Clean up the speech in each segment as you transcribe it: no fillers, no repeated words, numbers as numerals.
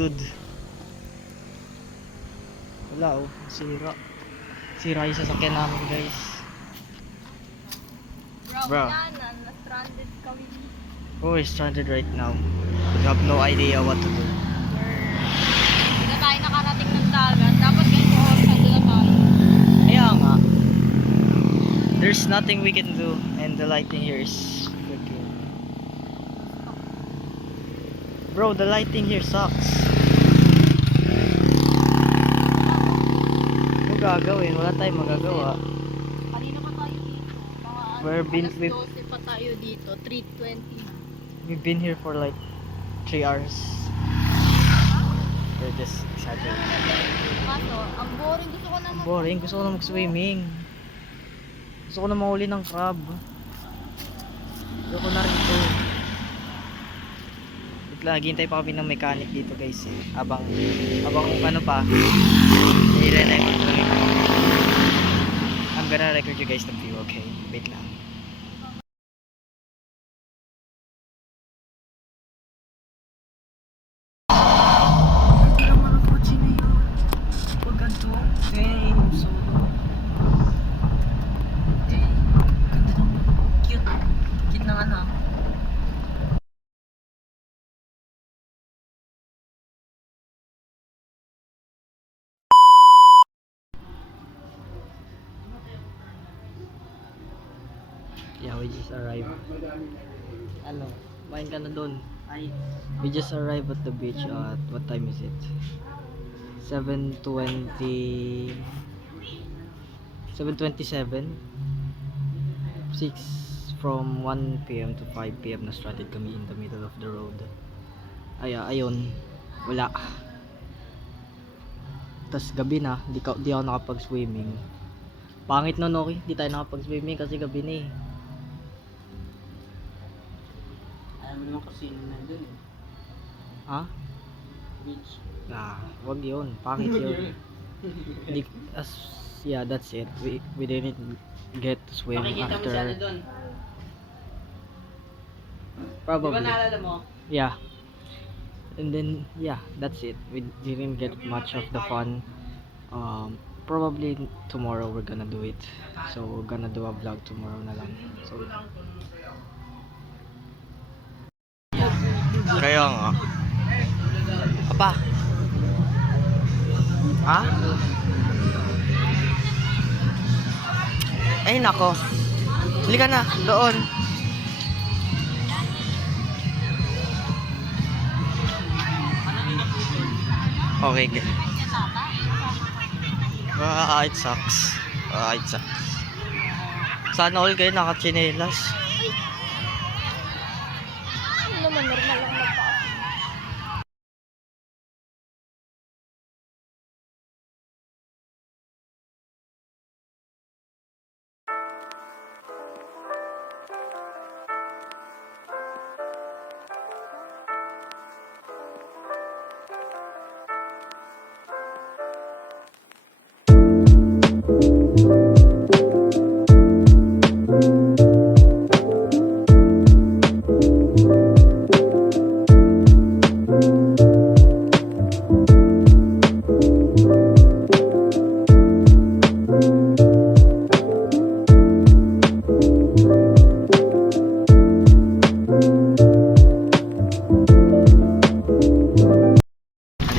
dude. Wala oh, sira. Sira yung sasakyan namin guys. Bro. Na-stranded kami. Oh, we're stranded right now. We have no idea what to do. Hindi na tayo nakarating ng dagat. Dapat ganito oras na tayo. Kaya nga. There's nothing we can do and the lighting here is freaking... Bro, the lighting here sucks. Ano gagawin? Wala tayong magagawa. Kanina pa tayo dito. Mga alas 12 pa tayo dito. 3:20. We've been here for like 3 hours. We're just exaggerating. Kaso, ang boring. Gusto ko na Boring. Gusto ko na mag-swimming. Gusto ko na mahuli ng crab. Gusto ko na rito. Hintay pa kami ng mechanic dito guys. Abang ano pa. I-record ko lang. I'm gonna record you guys the view, okay? Wait lang. Yeah, we just arrived. Ano? Kumain ka na doon. We just arrived at the beach at what time is it? 7:20. 7:27. 6 from 1 PM to 5 PM na stranded kami in the middle of the road. Ayun. Wala. Tas gabi na, di ako nakapag-swimming. Pangit nun, okay? Di tayo nakapag-swimming kasi gabi na eh. Ayaw mo naman kasi na dun eh. Ha? Beach. Wag yun. Pangit yun. Yeah, that's it. We didn't get to swim Makikita mo si ano after. dun. Di ba Probably. naalala mo? Yeah. And then, yeah, that's it. We didn't get much of the fun. Probably tomorrow we're gonna do it. So, we're gonna do a vlog tomorrow na lang. So, kaya nga. Apa? Ha? Ay nako. Halika na, doon. Okay, good. It sucks. It sucks. Sana all kayo nakachinelas. ano naman, normal lang magpa.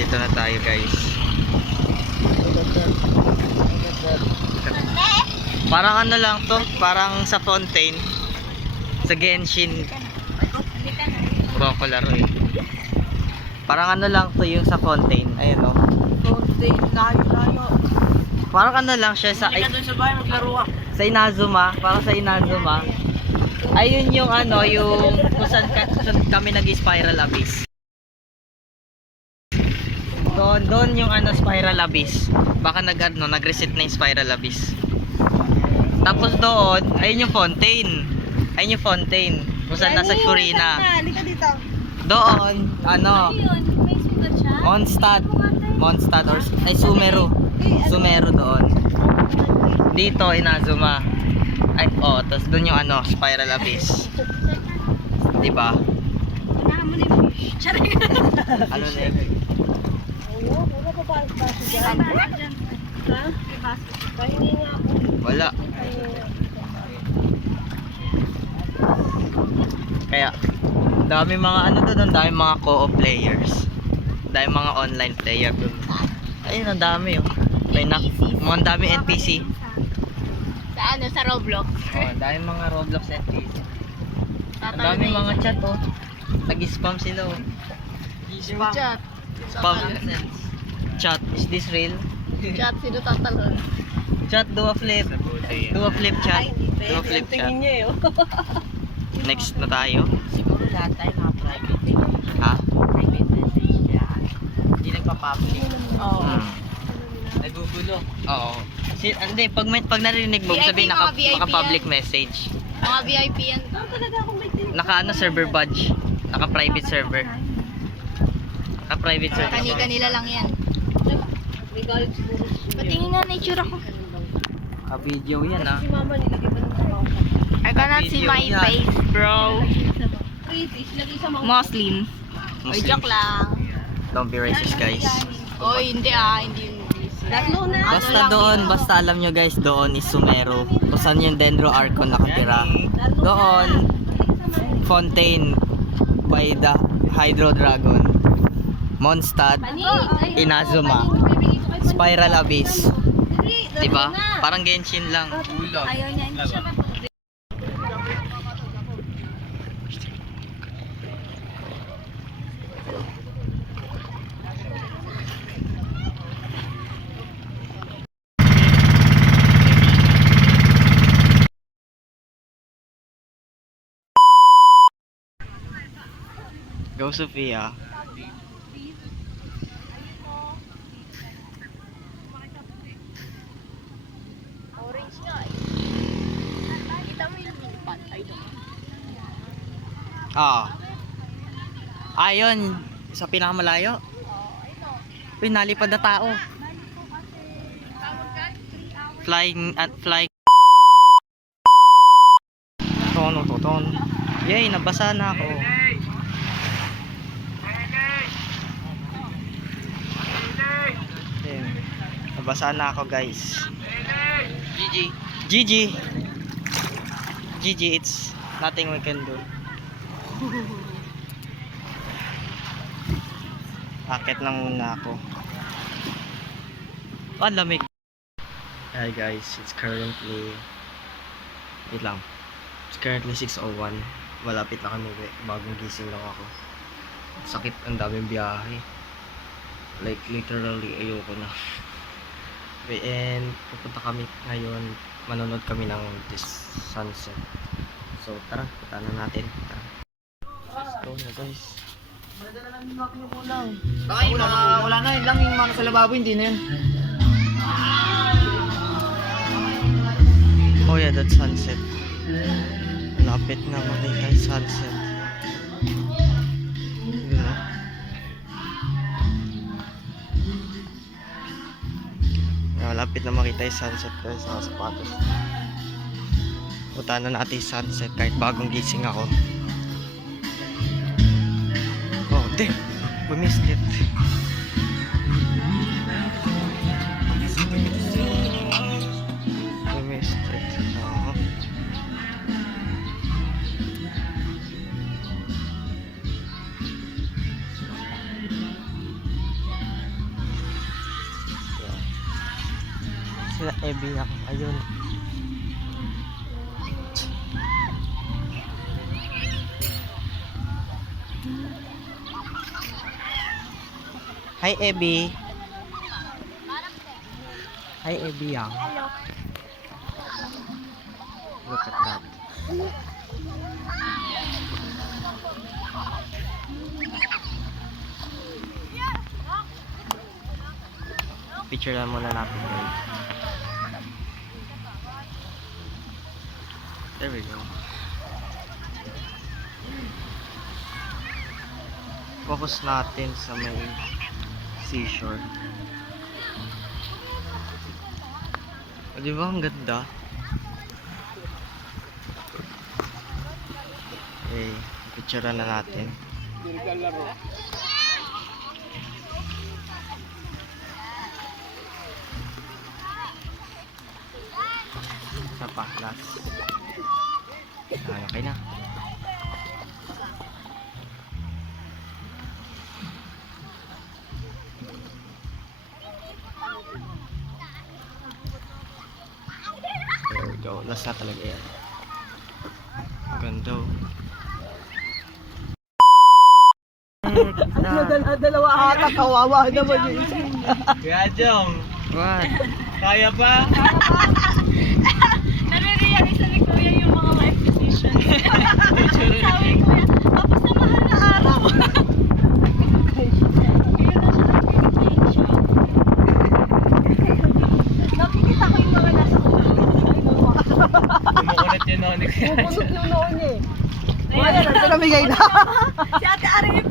Dito na tayo guys. Parang ano lang to, parang sa Fontaine. Sa Genshin. Huwag ko laro eh. Parang ano lang to yung sa Fontaine. Ayun o. Fontaine, layo. Parang ano lang siya sa... Hindi ka dun sa bahay, maglaro ka. Sa Inazuma. Parang sa Inazuma. Ayun yung ano, yung kung saan kami nag-spiral abyss. Doon yung ano, spiral abyss. Baka nag-reset na yung spiral abyss. Tapos doon, ayun yung Fontaine. Ayun yung Fontaine. Kung saan nasa Corina. Halika dito. Doon, ano, Ayun, may sugat siya. Mondstadt or ay Sumeru. Sumeru doon. Dito Inazuma. Ay, tapos doon yung ano, spiral abyss. 'Di ba? Unahan mo na yung fish. Charing. Ano na yun? Wala. Kaya, dami mga ano doon, dami mga co-op players. Dami mga online player doon. Ayun, ang dami oh. May mga dami NPC. Sa ano, sa Roblox. Oh, ang dami mga Roblox NPC. Ang Tatalo dami na mga isa. chat oh. Nag-spam sila oh. Yung chat. Spam. Chat, is this real? Chat, sino tatalon? Chat, do a flip. Do a flip chat. Do a flip chat. Next na tayo. Siguro lahat tayo mga private. Ha? Private message yan. Hindi nagpa-public. Oo. Nagugulo. Oo. Hindi, pag narinig mo, VIP, sabihin mga VIP naka-public yan. message. Mga VIP yan. Naka server badge. Naka-private server. Naka-private server. Kani-kanila lang yan. Patingin nga na itsura ko. Ka-video yan ah. I cannot see my Video yan. face, bro. Muslim. Oy, Muslim. joke lang. Don't be racist guys. Oy, hindi ah, hindi. Basta doon, basta alam nyo guys, doon is Sumero. Kung saan yung Dendro Arco nakatira. Doon, Fontaine by the Hydro Dragon. Mondstadt, Inazuma, Spiral Abyss. Diba? Parang Genshin lang. Ayaw niya. Hindi siya Go Sophia. orange nga eh. Kita mo yung lipad. Ay, doon. Ayun, sa pinakamalayo. Uy, nalipad na tao. Flying at flying. Tono. Yay, nabasa na ako. Ayan. Nabasa na ako guys. GG, it's nothing we can do. Akit lang muna ako. Ang lamig. Hi guys, it's currently wait lang. It's currently 6:01. Malapit na kami uwi. Bagong gising lang ako. Sakit, ang daming biyahe. Like literally ayoko na. And pupunta kami ngayon, manonood kami ng this sunset. So tara, punta na natin. Tara. Let's go na guys. Baka yung mga, wala na, yun lang yung mga sa lababo, hindi na yun. Oh yeah, that's sunset. Lapit na makita yung sunset. Yun, no? Malapit na makita yung sunset guys sa sapatos. Punta na natin yung sunset kahit bagong gising ako. Oh, damn! We missed it. We missed it. Oh. Sila Ebi ako. Ayun. Hi Ebi. Hi Ebi yang. Hello. Look at that. Picture lang muna natin guys. There we go. Focus natin sa may seashore. O, di ba ang ganda? Okay, picture na natin. Isa pa, last. Okay na. There we go. Last na talaga yan. Ganda. Dalawa ata, kawawa naman yun. Kaya Jong, What? kaya pa? Nare-realize na ni Kuya yung mga life decisions. Sabi ko Kuya, tapos na mahal na araw. Yun na siya nag-change. Nakikita ko yung mga nasa ulo. Kumukulit yun noon. Pupunot yung noon niya eh. Ayan, Pinamigay na. si Ate Aring